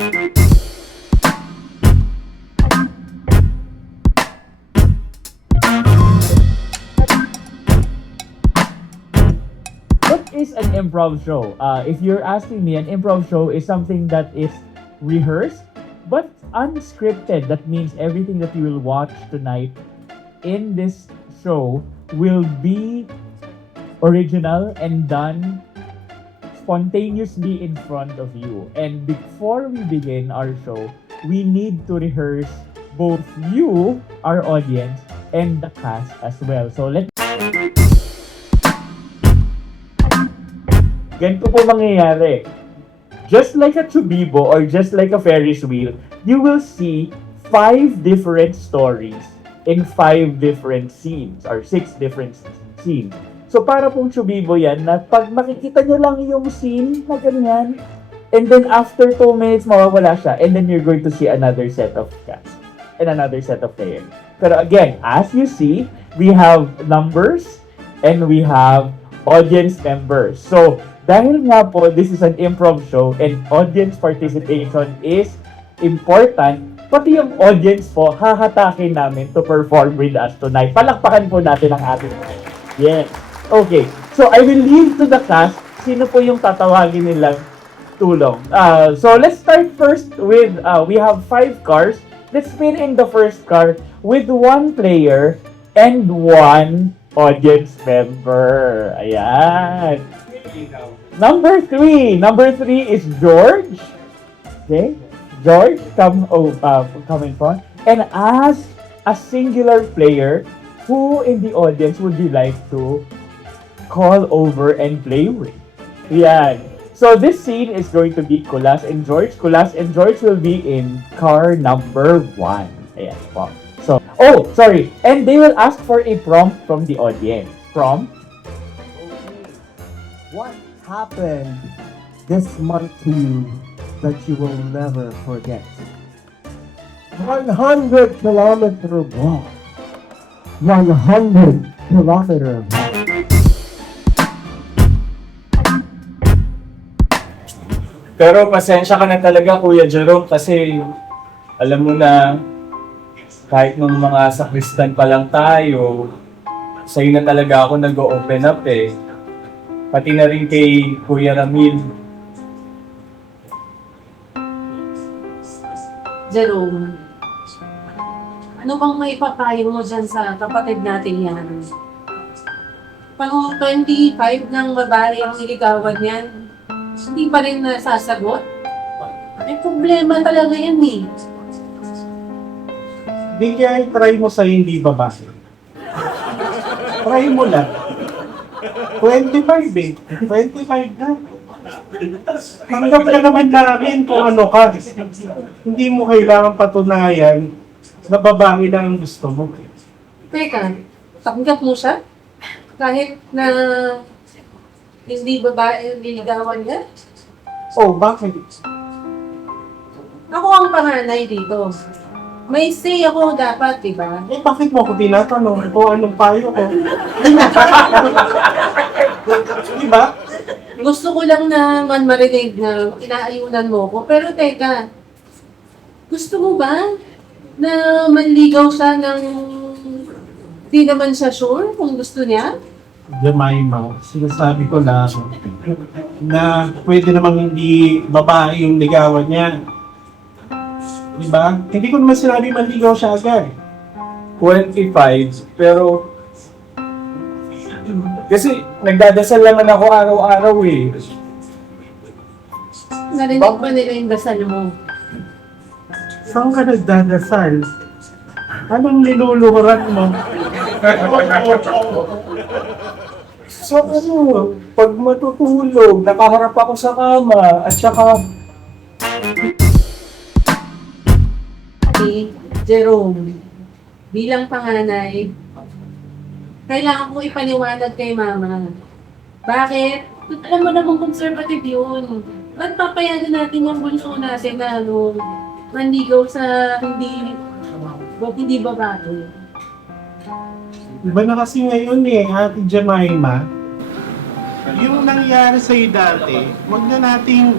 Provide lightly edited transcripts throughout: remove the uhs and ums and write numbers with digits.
What is an improv show? If you're asking me, an improv show is something that is rehearsed but unscripted. That means everything that you will watch tonight in this show will be original and done spontaneously in front of you. And before we begin our show, we need to rehearse both you, our audience, and the cast as well. So let's ganito po mangyayari. Just like a Chubibo or just like a Ferris wheel, you will see 5 different stories in 5 different scenes or 6 different scenes. So para pong Chubibo yan na pag makikita nyo lang yung scene na ganyan, and then after 2 minutes mawawala siya, and then you're going to see another set of cast and another set of players. Pero again, as you see, we have numbers and we have audience members. So dahil nga po, this is an improv show and audience participation is important, pati yung audience po, hahatakin namin to perform with us tonight. Palakpakan po natin ang ating yes. Okay. So, I will leave to the cast sino po yung tatawagin nilang tulong. So, let's start first with, we have 5 cars. Let's spin in the first car with 1 player and 1 audience member. Ayan. Number 3 is George. Okay, George, come in front and ask a singular player who in the audience would you like to call over and play with. Yan. So this scene is going to be Kulas and George. Kulas and George will be in car number 1. Ayan po. So, oh, sorry. And they will ask for a prompt from the audience. Prompt? What happened this month to you that you will never forget? 100-kilometer walk. 100-kilometer walk. Pero pasensya ka na talaga, Kuya Jerome, kasi alam mo na, kahit nung mga sakristan pa lang tayo, sa'yo na talaga ako nag-open up eh. Pati na rin kay Kuya Ramil. Jerome, ano bang may papayo mo dyan sa kapatid natin yan? Pang 25 ng babae ang niligawan yan, hindi pa rin nasasagot? May problema talaga yan eh. Di kaya try mo sa hindi babae. Try mo lang. 25 eh. 25 na. Tanggap ka naman namin kung ano ka. Hindi mo kailangan patunayan na babae lang ang gusto mo. Teka, tanggap mo siya? Kahit na hindi babae ang niligawan niya? Oh, bakit? Ako ang panganay dito. May say ako dapat, di ba? Eh, bakit mo ako tinatanong kung anong payo ko? Diba? Gusto ko lang naman marinig na inaayunan mo ko. Pero teka, gusto mo ba na manligaw siya ng di naman siya sure kung gusto niya? Jemima, sinasabi ko lang na pwede namang hindi babae yung ligawan niya. Diba? Hindi ko naman sinabi manligaw siya agad. 25, pero kasi nagdadasal naman ako araw-araw eh. Narinig ba nila yung dasal mo? Saan ka nagdadasal? Anong niluluhuran mo? So ano, pag matutulog, nakaharap ako sa kama at saka Jerome, bilang panganay, kailangan ko ipaliwanag kay mama. Bakit? Alam mo namang conservative yun. Ba't papayagan natin yung bunso natin na manligaw sa hindi babae? Iba na kasi ngayon eh, Ate Jemima. Yung nangyari sa'yo dati, huwag na nating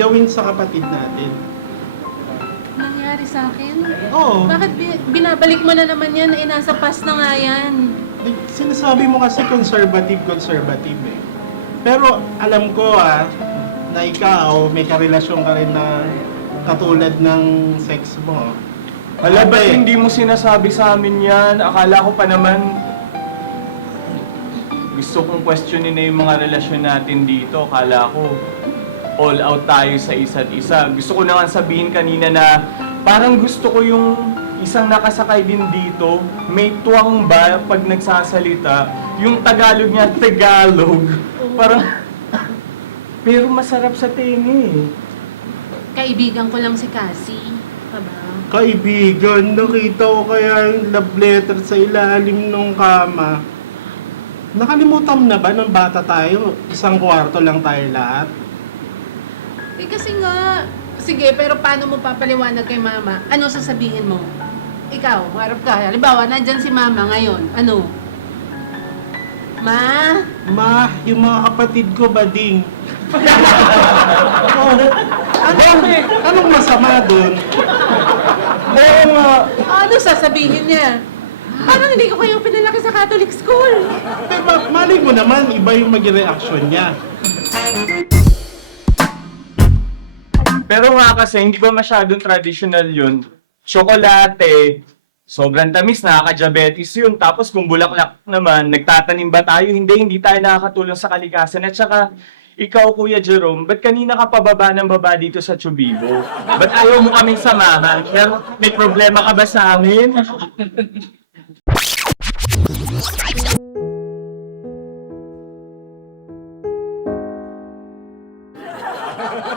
gawin sa kapatid natin. Nangyari sa akin? Oo. Bakit binabalik mo na naman yan? Nasa past na nga yan. Sinasabi mo kasi conservative eh. Pero alam ko na ikaw may karelasyon ka rin na katulad ng sex mo. Hala, ba't Grabe. hindi mo sinasabi sa amin yan? Akala ko pa naman gusto kong questionin na yung mga relasyon natin dito. Akala ko all out tayo sa isa't isa. Gusto ko na nga sabihin kanina na parang gusto ko yung isang nakasakay din dito, may tuwang ba pag nagsasalita, yung Tagalog niya, Tagalog. Parang, pero masarap sa tingi eh. Kaibigan ko lang si Cassie. Aba. Kaibigan, nakita ko kaya yung love letter sa ilalim ng kama. Nakalimutan na ba ng bata tayo? Isang kwarto lang tayo lahat. Eh kasi nga, sige, pero paano mo papaliwanag kay mama? Ano sasabihin mo? Ikaw, harap ka. Halimbawa, nandyan si mama ngayon. Ano? Ma? Ma, yung mga kapatid ko, bading. Oh, anong masama dun? Oo nga. Ano sasabihin niya? Parang hindi ko kayo pinalaki sa Catholic school. Malay mo naman, iba yung mag-reaction niya. Pero nga kasi, hindi ba masyadong traditional yun? Tsokolate, sobrang tamis, nakaka-diabetes yun. Tapos kung bulaklak naman, nagtatanim ba tayo? Hindi tayo nakakatulong sa kalikasan. At saka, ikaw, Kuya Jerome, ba't kanina ka pababa ng baba dito sa Chubibo? Ba't ayaw mo kaming samahan? Pero may problema ka ba sa amin?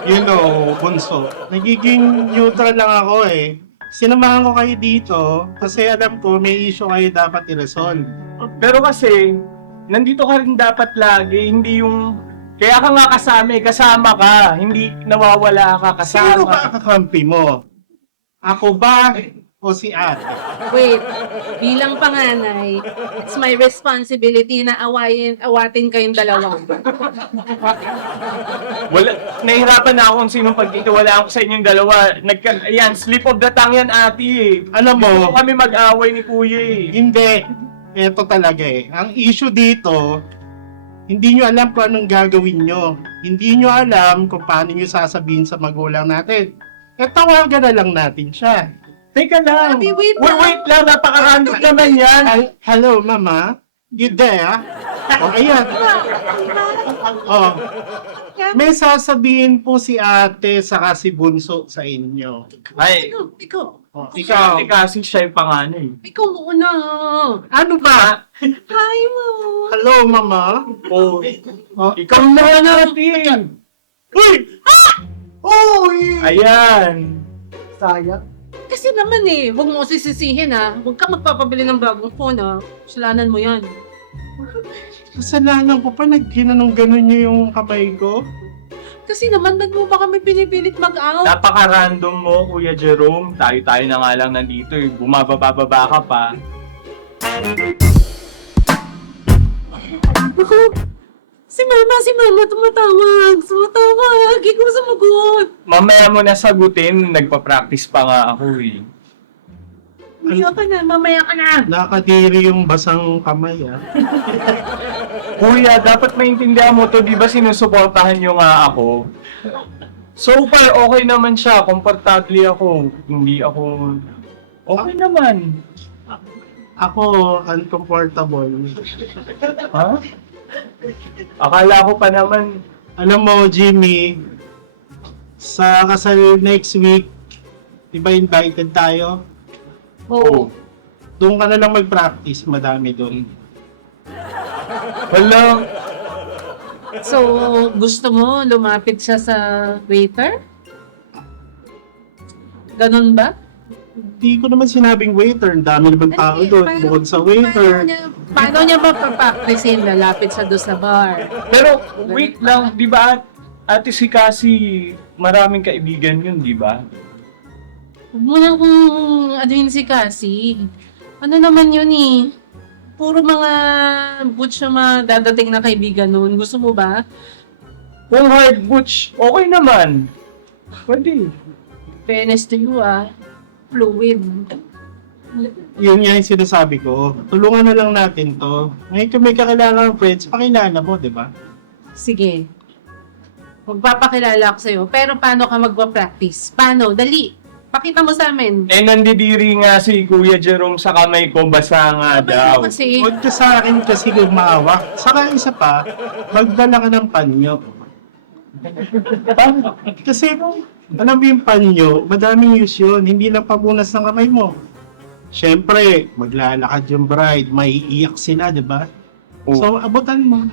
You know, Bunso, nagiging neutral lang ako eh. Sinamahan ko kayo dito kasi alam ko may issue kayo dapat i-resolve. Pero kasi, nandito ka rin dapat lagi, hindi yung... Kaya ka nga kasama ka, hindi nawawala ka Sino kasama. ka kakampi mo? Ako ba o si ate? Wait, bilang panganay, it's my responsibility na awatin kayong dalawa. Nahihirapan na ako kung sinong pagtitiwalaan ko sa inyong dalawa. Ayan, slip of the tongue yan, ate eh. Alam mo, Gusto ko kami mag-away ni kuya eh. hindi. Ito talaga eh. Ang issue dito, hindi nyo alam kung anong gagawin nyo. Hindi nyo alam kung paano nyo sasabihin sa magulang natin. Eh, tawagan na lang natin siya. Teka lang. Ate, wait lang. Wait lang, napaka-random naman yan. Hello, mama? You there? O, ayan. Oh, may sasabihin po si ate saka si Bunso sa inyo. Ay, Ikaw. Oh, ikaw. ikaw. Kasi siya yung panganay. Ikaw muna. Ano ba? Hi, mo. Hello, mama? Oh, Oh, ikaw na natin. uy! Uy! Ayan. Sayang. Kasi naman huwag mo sisisihin Huwag ka magpapabili ng bagong phone Kasalanan mo yan. Kasalanan ko pa, nagkinanong gano'n nyo yung kamay ko. Kasi naman, ba't mo ba kami pinipilit mag-out? Napaka-random mo, Kuya Jerome. Tayo na nga lang nandito eh. Bumababa ka pa. Ako, si mama tumatawag. Ikaw sumagot. Mamaya mo na sagutin. Nagpa-practice pa nga ako eh. Mamaya ka na. Nakadiri yung basang kamay, Kuya, dapat maintindihan mo to. Di ba sinusuportahan nyo nga ako? So far, okay naman siya. Komportable ako. Hindi ako... Okay naman. Ako, uncomfortable. Ha? Akala ko pa naman... Alam mo, Jimmy, sa kasal next week, di ba invited tayo? Oh. Doon ka na lang mag-practice, madami doon. Wala. So, gusto mo lumapit siya sa waiter? Ganon ba? Hindi ko naman sinabing waiter, ang dami naman tao doon, bukod sa waiter. Paano niya mapapracticein? Lalapit siya doon sa bar. Pero wait lang, di ba ate si Cassie, maraming kaibigan yun, di ba? Huwag mo lang kung ano yun si Cassie. Ano naman yun Puro mga butch na madadating na kaibigan nun. Gusto mo ba? Kung hard butch, okay naman. Pwede. Fairness to you, fluid. Yun nga yung sinasabi ko. Tulungan na lang natin to. Ngayon kung may kakilala ng friends, pakilala mo, di ba? Sige. Magpapakilala ako sa'yo. Pero paano ka magpa-practice? Paano? Dali. Pakita mo sa amin. Eh, nandidiri nga si Kuya Jerome sa kamay ko, basa nga Sabay daw. mo kasi. Huwag ka sa akin kasi gumawak. Saka isa pa, magdala ka ng panyo. Kasi, alam mo yung panyo, madaming use yun. Hindi lang pabunas ng kamay mo. Siyempre, maglalakad yung bride, may iiyak sila, di ba? Oh. So, abutan mo.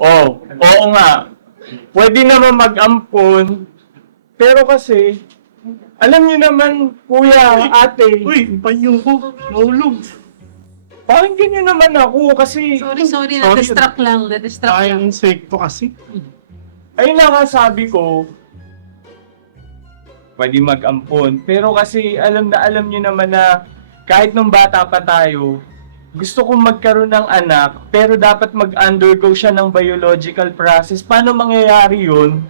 Oo nga. Pwede naman mag-ampon. Pero kasi, alam niyo naman, kuya, ate, Uy, yung panyo ko, naulog. parang ganyan naman ako kasi, Sorry. Na-distract lang. Na-distract Ay, lang. insekto kasi. ayun na nga sabi ko, pwede mag-ampon. Pero kasi, alam niyo naman na, kahit nung bata pa tayo, gusto kong magkaroon ng anak, pero dapat mag-undergo siya ng biological process. Paano mangyayari yun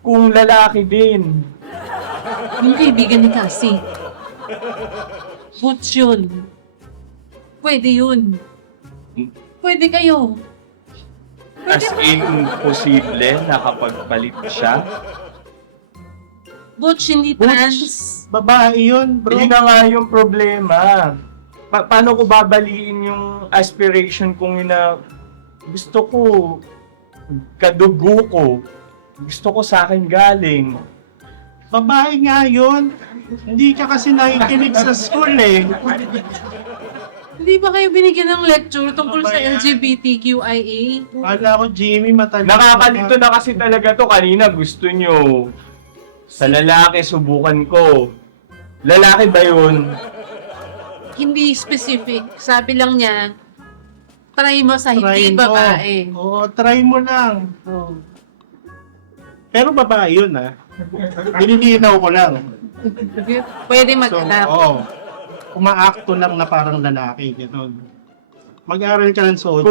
kung lalaki din? Yung kaibigan ni Cassie. Butch yun. Pwede yun. Pwede kayo. As in, posible na kapagpalit siya? Butch, hindi trans. Babae yun, bro. Yun na nga yung problema. Paano ko babaliin yung aspiration kong yun na gusto ko, kadugo ko, gusto ko sa akin galing. Babae nga yun. Hindi ka kasi nakikinig sa school eh. Hindi ba kayo binigyan ng lecture tungkol sa Babae. LGBTQIA? Kala ko, Jimmy, matalino. Nakakalito na kasi talaga to. Kanina gusto nyo. Sa lalaki, subukan ko. Lalaki ba yun? Hindi specific. Sabi lang niya, try mo sa Try hindi mo. babae. Oo, try mo lang. Oh. Pero babae yun ah. Nililinaw ko lang. Pwede So, mag-adapt. oo. Umaakto lang na parang lalaki. Ganun. Mag-aral ka ng Soji.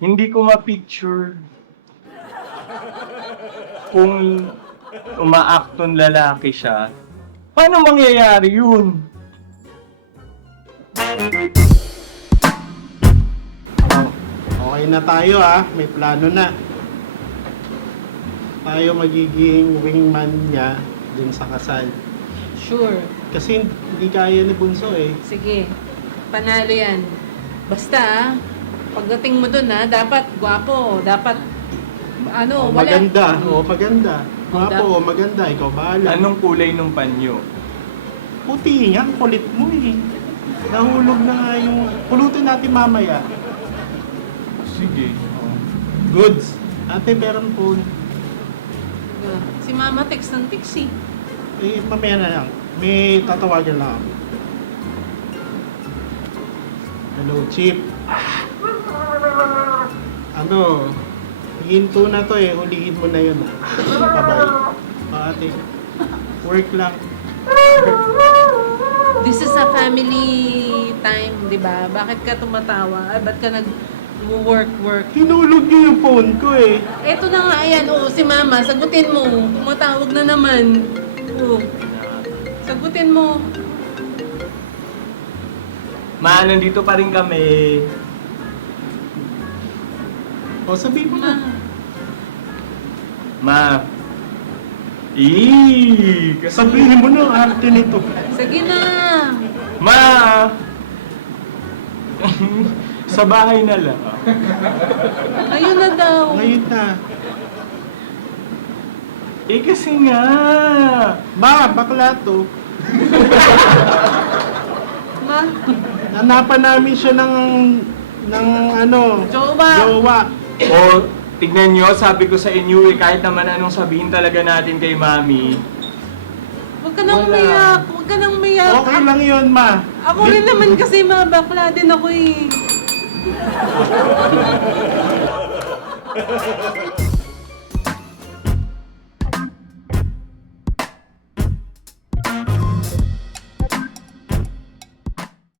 Hindi ko ma-picture kung umaakton lalaki siya, paano mangyayari yun? Okay na tayo ah. May plano na. Tayo magiging wingman niya dun sa kasal. Sure. Kasi hindi kaya ni Bunso eh. Sige. Panalo yan. Basta, pagdating mo dun dapat gwapo. Dapat, wala. Maganda. Oo, maganda. Gwapo, Maganda. maganda. Ikaw bahala. Anong kulay ng panyo? Puti nga, kulit mo eh. Nahulog na nga yung... Pulutin natin mamaya. Sige. Goods. Ate, meron po. Si Mama text ng text eh. Eh, mamaya na lang. May tatawagan lang ako. Hello, Chip. Ano? Hinto na to eh. Hulihin mo na yun. Bye-bye. Ate, work lang. This is a family time, di ba? Bakit ka tumatawa? Ay, ba't ka nag-work? Hinulog niyo yung phone ko eh. Eto na nga, ayan. Oo, si Mama, sagutin mo. Tumatawag na naman. Oo. Sagutin mo. Ma, nandito pa rin kami. O, sabihin mo na. Ma. Kasi... Sabihin mo na ang arte nito. Sige na. Ma! Sa bahay na lang. Ayun na daw. Ngayon na. Eh kasi nga. Bakla to. Ma, Hanapan namin siya ng ano, jowa. jowa. O, tignan nyo, sabi ko sa inyo kahit naman anong sabihin talaga natin kay Mami. Huwag ka nang Wala. umiyak. Huwag ka nang umiyak. Okay lang yun, ma. Ako rin naman kasi bakla din ako eh.